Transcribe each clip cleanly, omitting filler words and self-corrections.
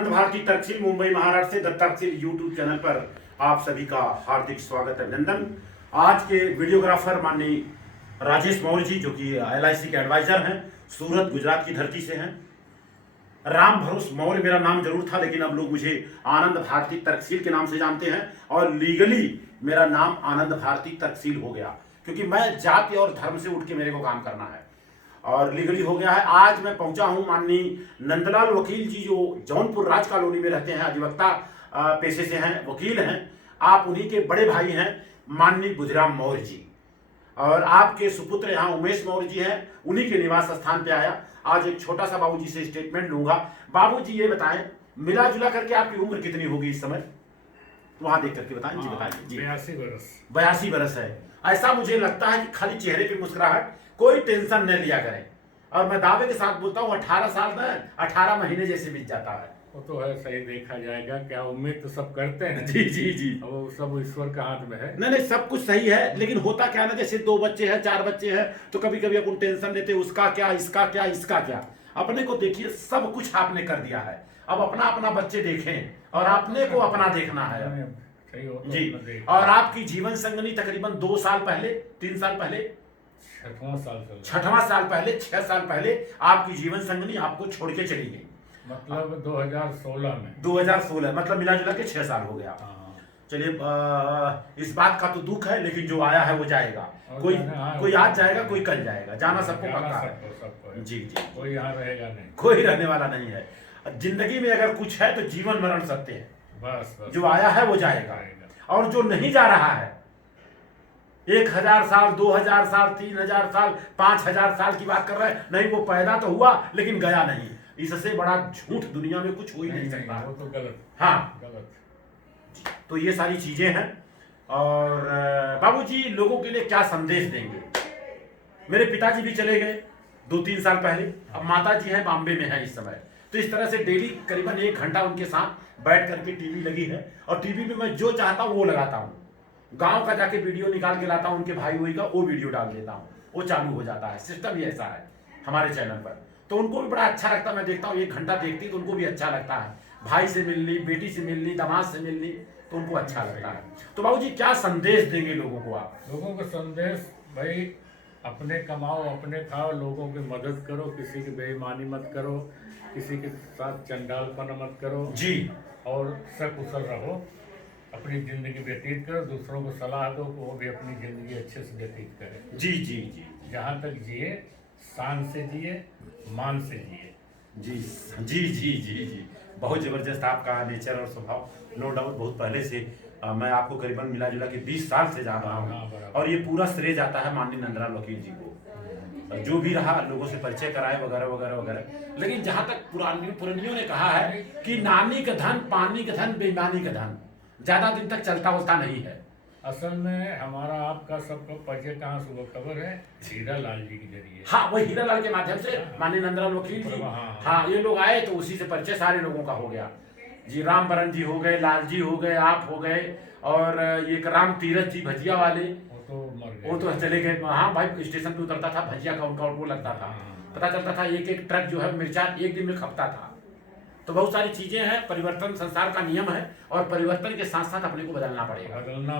आनंद भारती तर्कशील मुंबई महाराष्ट्र से दत्ताक्षील YouTube channel पर आप सभी का हार्दिक स्वागत अभिनंदन। आज के वीडियोग्राफर माननीय राजेश मौर्य जी, जो कि LIC के एडवाइजर हैं, सूरत गुजरात की धरती से हैं। राम भरोस मौर्य मेरा नाम जरूर था, लेकिन अब लोग मुझे आनंद भारती तर्कशील के नाम से जानते हैं और लीगली मेरा नाम आनंद भारती तर्कशील हो गया, क्योंकि मैं जाति और धर्म से उठ के मेरे को काम करना है और लीगली हो गया है। आज मैं पहुंचा हूं माननीय नंदलाल वकील जी, जो जौनपुर राज कॉलोनी में रहते हैं, अधिवक्ता पेशे से हैं, वकील हैं। आप उन्हीं के बड़े भाई हैं माननीय बुधिराम मौर्य जी, और आपके सुपुत्र यहाँ उमेश मौर्य जी हैं, उन्हीं के निवास स्थान पे आया। आज एक छोटा सा बाबूजी से स्टेटमेंट लूंगा। बाबूजी ये बताएं, मिला जुला करके आपकी उम्र कितनी होगी इस समय? वहां देख करके बताएं जी। बताइए जी। 82 वर्ष। 82 वर्ष है। ऐसा मुझे लगता है कि खाली चेहरे पे मुस्कुराहट, कोई टेंशन न लिया करें। और मैं दावे के साथ बोलता हूँ 18 साल में 18 महीने जैसे बीत जाता है। वो तो है, सही देखा जाएगा। क्या उम्मीद तो सब करते हैं। जी जी जी। वो सब ईश्वर का हाथ में है। नहीं नहीं, सब कुछ सही है, लेकिन होता क्या ना, जैसे 2 बच्चे हैं, 4 बच्चे हैं, तो कभी कभी अपन टेंशन लेते, उसका क्या, इसका क्या, इसका क्या। अपने को देखिए, सब कुछ आपने कर दिया है। अब अपना अपना बच्चे देखें और अपने को अपना देखना है सही हो तो जी। और आपकी जीवन संगनी तकरीबन 2 साल पहले, 3 साल पहले, 6वां साल पहले, 6 साल पहले आपकी जीवन संगनी आपको छोड़ के चली गई। मतलब 2016 में। 2016 मतलब मिला जुला के 6 साल हो गया। चलिए, इस बात का तो दुख है, लेकिन जो आया है वो जाएगा। कोई आज जाएगा, कोई कल जाएगा, जाना सबको पक्का है। जी जी। कोई यहाँ रहेगा नहीं, कोई रहने वाला नहीं है। जिंदगी में अगर कुछ है तो जीवन मरण सत्य है। बस। जो आया है वो जाएगा, और जो नहीं जा रहा है, 1000 साल, 2000 साल, 3000 साल, 5000 साल की बात कर रहे हैं, नहीं, वो पैदा तो हुआ लेकिन गया नहीं। इससे बड़ा झूठ दुनिया में कुछ हो ही नहीं सकता। वो तो गलत। हाँ, गलत। तो ये सारी चीजें हैं। और बाबूजी लोगों के लिए क्या संदेश देंगे? मेरे पिताजी भी चले गए 2-3 साल पहले। अब माता जी हैं, बॉम्बे में है इस समय। तो इस तरह से डेली करीबन 1 घंटा उनके साथ बैठ करके टीवी लगी है, और टीवी में मैं जो चाहता हूँ वो लगाता हूँ। गांव का जाके वीडियो निकाल के लाता हूँ, उनके भाई वही का वो वीडियो डाल देता हूँ, वो चालू हो जाता है। सिस्टम ही ऐसा है हमारे चैनल पर, तो उनको भी बड़ा अच्छा लगता है। मैं देखता हूँ 1 घंटा देखती तो उनको भी अच्छा लगता है। भाई से मिलनी, बेटी से मिलनी, दामाद से मिलनी, तो उनको अच्छा लगता है। तो बाबूजी क्या संदेश देंगे लोगों को आप? लोगों को संदेश, भाई अपने कमाओ, अपने खाओ, लोगों की मदद करो, किसी की बेईमानी मत करो, किसी के साथ चंडालपन मत करो जी, और सकुशल रहो, अपनी जिंदगी व्यतीत करो। दूसरों को सलाह दो कि वो भी अपनी जिंदगी अच्छे से व्यतीत करें। जी जी जी। जहाँ तक जिए, शान से जिए, मान से जिए। जी जी जी जी जी। बहुत जबरदस्त आपका नेचर और स्वभाव, नो डाउट। बहुत पहले से मैं आपको करीबन मिला जुला के 20 साल से जान रहा हूँ, और ये पूरा श्रेय जाता है माननीय नंदलाल वकील जी को। जो भी रहा, लोगों से परिचय कराए वगैरह वगैरह वगैरह। लेकिन जहाँ तक पुरानियों ने कहा है कि नानी का धन, पानी का धन, बेईमानी का धन ज्यादा दिन तक चलता उलता नहीं है। असल में हमारा आपका सबको परिचय कहाँ से खबर है? हीरा लाल जी के जरिए। हाँ, वही हीरा लाल के माध्यम से माननीय नंदलाल वकील जी, हाँ, ये लोग आए तो उसी से परिचय सारे लोगों का हो गया जी। राम बरन जी हो गए, लाल जी हो गए, आप हो गए, और ये राम तीरथ जी भजिया वाले, वो तो चले गए। हाँ भाई, स्टेशन पे उतरता था भजिया का उनका वो लगता था, पता चलता था एक एक ट्रक जो है मिर्चा एक दिन में खपता था। तो बहुत सारी चीजें हैं। परिवर्तन संसार का नियम है, और परिवर्तन के साथ साथ अपने को बदलना पड़ेगा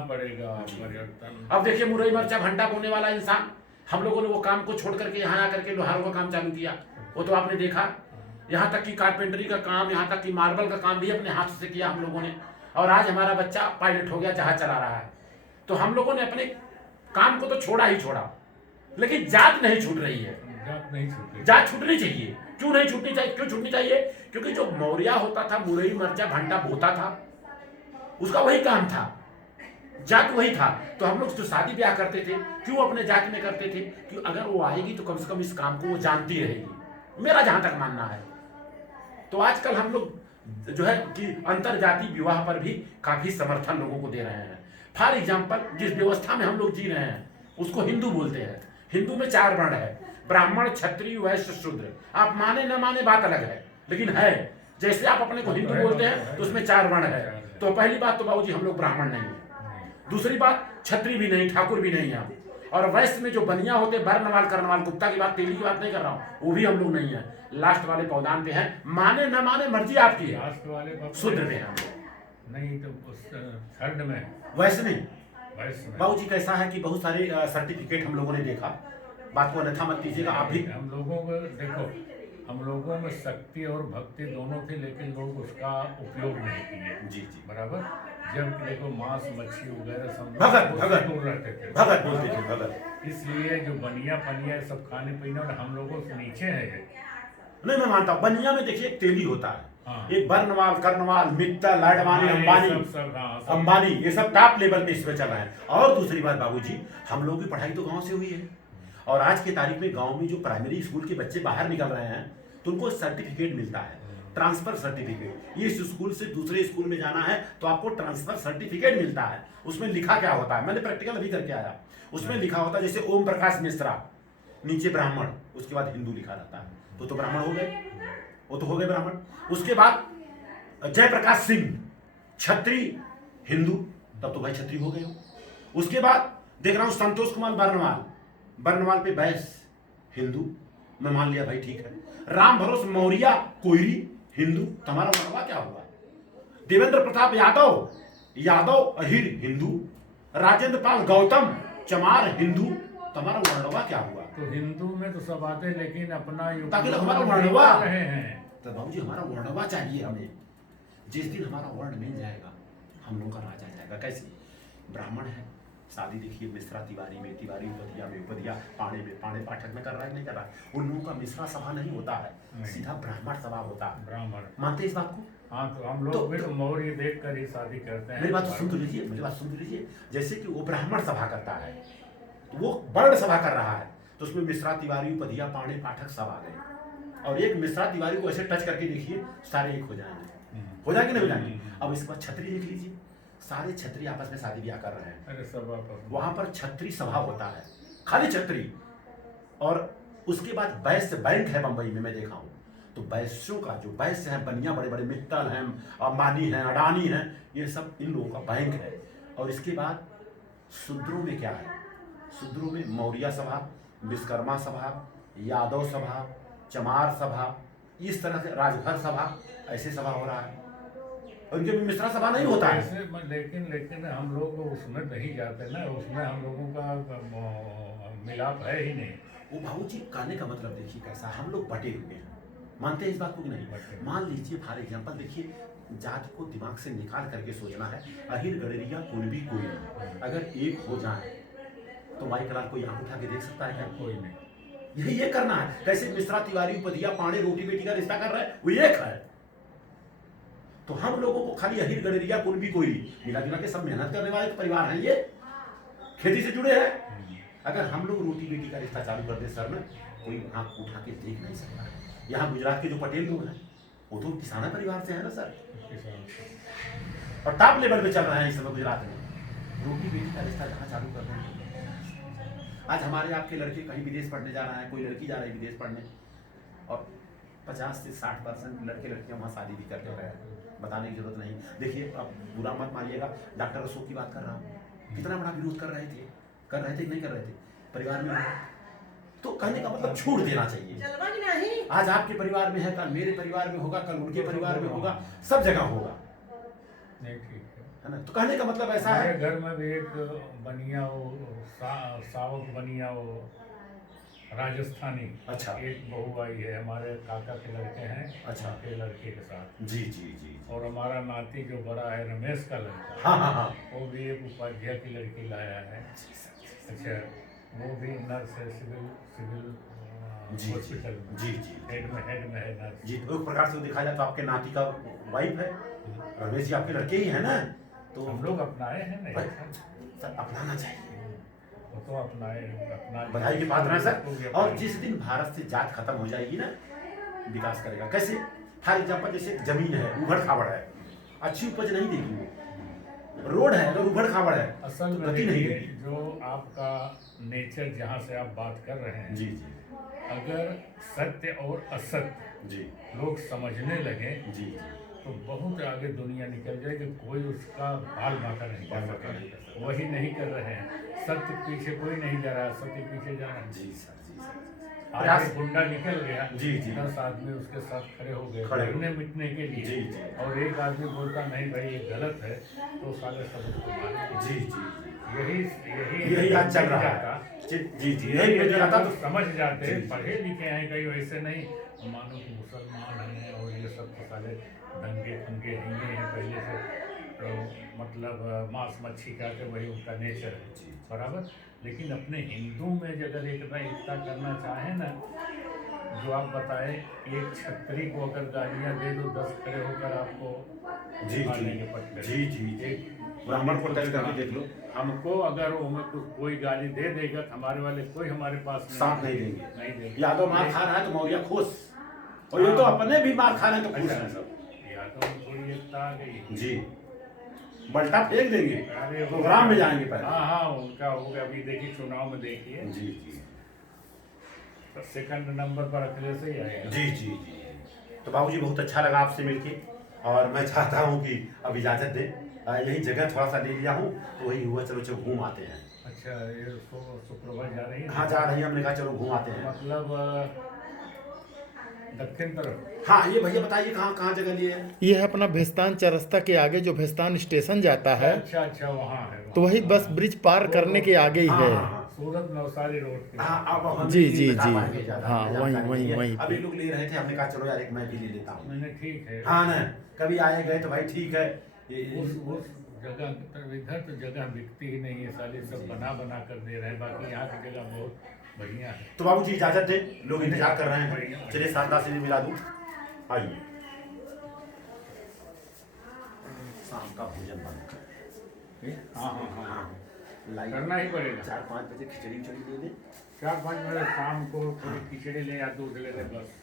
परिवर्तन। अब देखिए, मुरई मर्चा भंटा बोने वाला इंसान, हम लोगों ने वो काम को छोड़ करके यहाँ आकर के लोहारों का काम चालू किया, वो तो आपने देखा। यहाँ तक कि कारपेंटरी का काम, यहाँ तक कि मार्बल का काम भी अपने हाथ से किया हम लोगों ने, और आज हमारा बच्चा पायलट हो गया, जहाज चला रहा है। तो हम लोगों ने अपने काम को तो छोड़ा ही छोड़ा, लेकिन जात नहीं छूट रही है। जात छूटनी चाहिए। क्यों नहीं छूटनी चाहिए? क्यों छूटनी चाहिए? क्योंकि जो मौर्या होता था, मुरई मर्चा भंटा बोता था, उसका वही काम था, जात वही था। तो हम लोग जो शादी ब्याह करते थे, क्यों अपने जात में करते थे? कि अगर वो आएगी तो कम से कम इस काम को वो जानती रहेगी, मेरा जहां तक मानना है। तो आजकल हम लोग जो है कि अंतर जाति विवाह पर भी काफी समर्थन लोगों को दे रहे हैं। फॉर एग्जाम्पल, जिस व्यवस्था में हम लोग जी रहे हैं उसको हिंदू बोलते हैं। हिंदू में 4 वर्ण है, ब्राह्मण, क्षत्रिय, वैश्य, शूद्र। आप माने न माने बात अलग है, लेकिन है। जैसे आप अपने को हिंदू बोलते हैं तो उसमें 4 वर्ण है। तो पहली बात तो बाबूजी हम लोग ब्राह्मण नहीं है। दूसरी बात, क्षत्रिय भी नहीं, ठाकुर भी नहीं है, और वैश्य में जो बनिया होते, बर्नवाल करनवाल, गुप्ता की बात, तेली की बात नहीं कर रहा हूँ, वो भी हम लोग नहीं है। लास्ट वाले पौधान पे हैं, माने न माने मर्जी आपकी है। लास्ट वाले शूद्र पे हैं नहीं तो उस थर्ड में वैसे नहीं। वैश्य में। बाबू जी कैसा है कि बहुत सारे सर्टिफिकेट हम लोगों ने देखा, बात को अन्यथा मत कीजिएगा आप भी। हम लोगों को देखो, हम लोगों में शक्ति और भक्ति दोनों थी, लेकिन लोग उसका उपयोग नहीं किए। जी जी बराबर। जब देखो मांस मच्छी वगैरह सब भगत उससे भगत दूर रहते थे। भगत बोलते थे भगत। इसलिए जो बनिया पनिया सब खाने पीने और हम लोगों से नीचे है ये। नहीं मैं मानता हूँ, बनिया में देखिए एक तेली होता है, हाँ। एक बर्नवाल करनवाल मित्तल अडवाणी हाँ, ये अंबानी सब अंबानी, ये सब टॉप लेवल पे इसमें चल रहा है। और दूसरी बात बाबूजी, हम लोगों की पढ़ाई तो गांव से हुई है, और आज के तारीख में गांव में जो प्राइमरी स्कूल के बच्चे बाहर निकल रहे हैं तो उनको सर्टिफिकेट मिलता है, ट्रांसफर सर्टिफिकेट। ये इस स्कूल से दूसरे स्कूल में जाना है तो आपको ट्रांसफर सर्टिफिकेट मिलता है। उसमें लिखा क्या होता है, मैंने प्रैक्टिकल अभी करके आया, उसमें लिखा होता है जैसे ओम प्रकाश मिश्रा, नीचे ब्राह्मण, उसके बाद हिंदू लिखा रहता है, तो ब्राह्मण हो गए, वो तो हो गए ब्राह्मण। उसके बाद जयप्रकाश सिंह छत्री हिंदू, तब तो भाई छत्री हो गए हो। उसके बाद देख रहा हूं संतोष कुमार बर्नवाल, बर्नवाल पे बैस हिंदू, मैं मान लिया भाई ठीक है। राम भरोस मौर्य कोयरी हिंदू, तुम्हारा वर्णवा क्या हुआ। देवेंद्र प्रताप यादव, यादव अहिर हिंदू। राजेंद्र पाल गौतम चमार हिंदू, तुम्हारा वर्णवा क्या हुआ। तो हिंदू में तो सब आते, लेकिन अपना ताकि हमारा वर्णवा रहे हैं। तो बाबू जी हमारा वर्णवा चाहिए हमें। जिस दिन हमारा वर्ण मिल जाएगा हम लोगों का राज आ जाएगा। कैसे, ब्राह्मण है, शादी देखिए मिश्रा तिवारी में, तिवारी उपधिया में, उपधिया पाणे में, पाणे पाठक में कर रहा है नहीं कर रहा है। उन लोगों का मिश्रा सभा नहीं होता है, सीधा ब्राह्मण सभा होता है। ब्राह्मण मानते इस बात को। हाँ, तो हम लोग भी तो मौर्य देख कर ही शादी करते हैं। मेरी बात तो सुन तो लीजिए, मेरी बात सुन तो लीजिए। जैसे कि वो ब्राह्मण सभा करता है, वो वर्ण सभा कर रहा है, तो उसमें मिश्रा तिवारी उपधिया पाणे पाठक सब आ गए, और एक मिश्रा तिवारी को ऐसे टच करके देखिए सारे एक हो जाएंगे। हो जाएंगे नहीं हो जाएंगे। अब इसके बाद छत्री देख लीजिए, सारे छत्री आपस में शादी ब्याह कर रहे हैं। अरे सब आपस में। वहां पर छत्री सभा होता है, खाली छत्री। और उसके बाद वैश्य बैंक है बंबई में, मैं देखा हूं, तो वैश्यों का जो वैश्य है, बनिया बड़े बड़े मित्तल हैं, अंबानी हैं, अडानी हैं, ये सब इन लोगों का बैंक है। और इसके बाद शूद्रों में क्या है, शूद्रों में मौर्य सभा, विश्वकर्मा सभा, यादव सभा, चमार सभा, इस तरह से राजभर सभा, ऐसे सभा हो रहा है। और इनके में मिश्रा सभा नहीं होता है। लेकिन हम लोग उसमें नहीं जाते ना, उसमें हम लोगों का मिलाप है ही नहीं। वो भाऊ जी कहने का मतलब देखिए कैसा, हम लोग बटे हुए हैं, मानते हैं इस बात को कि नहीं। मान लीजिए फॉर एग्जाम्पल देखिए, जाति को दिमाग से निकाल करके सोचना है, अहिर गडरिया कुनबी कोई अगर एक हो जाए तो माई कलाल कोई आंख उठा के देख सकता है क्या, कोई नहीं। यही ये करना है। कैसे मिश्रा तिवारी उपधिया पाणे रोटी बेटी का रिश्ता कर रहा है, वो एक है। तो हम लोगों को खाली अहिर गडरिया कुनबी कोई मिला जुला के सब मेहनत करने वाले परिवार हैं, ये खेती से जुड़े हैं। अगर हम लोग रोटी बेटी का रिश्ता चालू कर दे सर में, कोई आंख उठा के देख नहीं सकता है। यहाँ गुजरात के जो पटेल लोग हैं वो तो किसाना परिवार से है ना सर, और टॉप लेवल पे चल रहे हैं इस समय गुजरात में। रोटी बेटी का रिश्ता जहाँ चालू कर रहे हैं, आज हमारे आपके लड़के कहीं विदेश पढ़ने जा रहा है, कोई लड़की जा रही है विदेश पढ़ने, और 50 से 60% लड़के लड़कियां वहाँ शादी भी करते रहे हैं, बताने की जरूरत नहीं। देखिए अब बुरा मत मानिएगा, डॉक्टर अशोक की बात कर रहा हूँ, कितना बड़ा विरोध कर रहे थे कि नहीं कर रहे थे परिवार में। तो कहने का मतलब छूट देना चाहिए। आज आपके परिवार में है, कल मेरे परिवार में होगा, कल उनके परिवार में होगा, सब जगह होगा, नहीं ठीक है ना। तो कहने का मतलब ऐसा है, घर में भी एक बनिया हो, सावक बनिया हो, राजस्थानी। अच्छा। एक बहू आई है, हमारे काका के लड़के हैं, अच्छा, के लड़के के साथ। जी जी जी। और हमारा नाती जो बड़ा है रमेश का लड़का, हाँ हाँ हाँ, वो भी एक उपाध्याय की लड़की लाया है। अच्छा, वो भी नर्स है, सिविल जी हॉस्पिटल में। जी जी हेड में है नर्स जी। तो एक प्रकार से देखा जाए तो आपके नाती का वाइफ है, रमेश जी आपके लड़के ही है ना, तो हम लोग अपनाए हैं नहीं सर अपनाना चाहिए, वो तो अपना बधाई के पात्र हैं सर। और जिस दिन भारत से जात खत्म हो जाएगी ना, विकास करेगा। कैसे, फॉर एग्जाम्पल जैसे जमीन है, उबड़ खाबड़ है, अच्छी उपज नहीं देगी वो। रोड है अगर उबड़ खाबड़ है, असल तो में गति नहीं देखिए, देगी। जो आपका नेचर जहाँ से आप बात कर रहे हैं, जी जी अगर सत्य और असत्य जी लोग समझने लगे जी तो बहुत आगे दुनिया निकल जाएगी, कोई उसका बाल बांका नहीं कर सकेगा। वही नहीं कर रहे हैं, सत्य पीछे कोई नहीं जा रहा, सत्य पीछे जा रहा है। जी सर, जी सर। आज प्रयास एक गुंडा निकल गया, जी, जी। 10 आदमी उसके साथ खड़े हो गए खड़े हो लड़ने मिटने के लिए। जी, जी। और एक आदमी बोलता नहीं भाई ये गलत है, तो साले सब उसको मारेंगे। जी, जी। यही आज चल रहा जाता। है। जी, जी, जी। यही यही जाता आता तो तो समझ जाते, जी, जी। पढ़े लिखे हैं कहीं वैसे नहीं, मानो कि मुसलमान हैं और ये सब तो साले दंगे फंगे हिंगे हैं पहले से, तो मतलब मांस मच्छी का के वही उनका नेचर है बराबर। लेकिन अपने हिंदू में अगर एकता करना चाहे ना, जो आप बताएं, एक छतरी को अगर गालियाँ दे दो 10 खड़े होकर आपको जी, मारने जी। के पट करें। जी, जी। एक ब्राह्मण को टच करके देख लो। हमको अगर वो हमें कोई गाली दे देगा तो हमारे वाले कोई हमारे पास साथ नहीं देंगे। नहीं देंगे। यादव मार खा रहा है तो मौर्य खुश, और ये तो अपने भी मार खा रहे हैं तो खुश अच्छा, हैं सब। यादव में थोड़ी एकता आ गई। जी, बल्टा फेंक देंगे, अरे प्रोग्राम में जाएंगे पहले। हाँ हाँ, उनका हो गया। अभी देखिए चुनाव में देखिए, जी, जी। सेकंड नंबर पर अखिलेश ही आएगा। जी, जी, जी। तो बाबूजी बहुत अच्छा लगा आपसे मिलके, और मैं चाहता हूँ कि अब इजाज़त दें। यही जगह थोड़ा सा ले लिया हूँ, तो वही हुआ चलो चलो घूम आते हैं। अच्छा, ये शुक्रवार जा रही है? हाँ जा रही हैं, हमने कहा चलो घूम आते हैं। मतलब दक्षिण तरफ। हाँ ये भैया बताइए कहाँ कहाँ जगह लिए हैं? ये है अपना भेस्तान चरस्ता के आगे जो भेस्तान स्टेशन जाता है, अच्छा अच्छा, वहाँ है वहाँ। तो वही बस ब्रिज पार करने के आगे ही हाँ, है। हाँ, हाँ। सूरत नवसारी रोड पे। हाँ, अब हम जी, नहीं जी, बता जी। पाएंगे ज़्यादा, हाँ, हमें वहीं- जानकारी वहीं- नहीं है। वहीं अभी पे। लोग ले रहे थे, हमने कहा चलो यार एक मैं भी ले लेता हूँ। मैंने ठीक है। हाँ ना, कभी आए गए तो भाई ठीक है। उस जगह इधर तो जगह बिकती ही नहीं है, साले सब बना बना कर दे रहे हैं। बाकी यहाँ की जगह बहुत बढ़िया है। तो बाबूजी इजाज़त दें, लोग इंतजार कर रहे हैं। चलिए शारदा से भी मिला दूँ। आइए, शाम का भोजन बन कर हाँ हाँ हाँ, लाइए। करना ही पड़ेगा। 4-5 बजे खिचड़ी उचड़ी दे दें। 4-5 बजे शाम को थोड़ी खिचड़ी ले या दूध ले ले बस।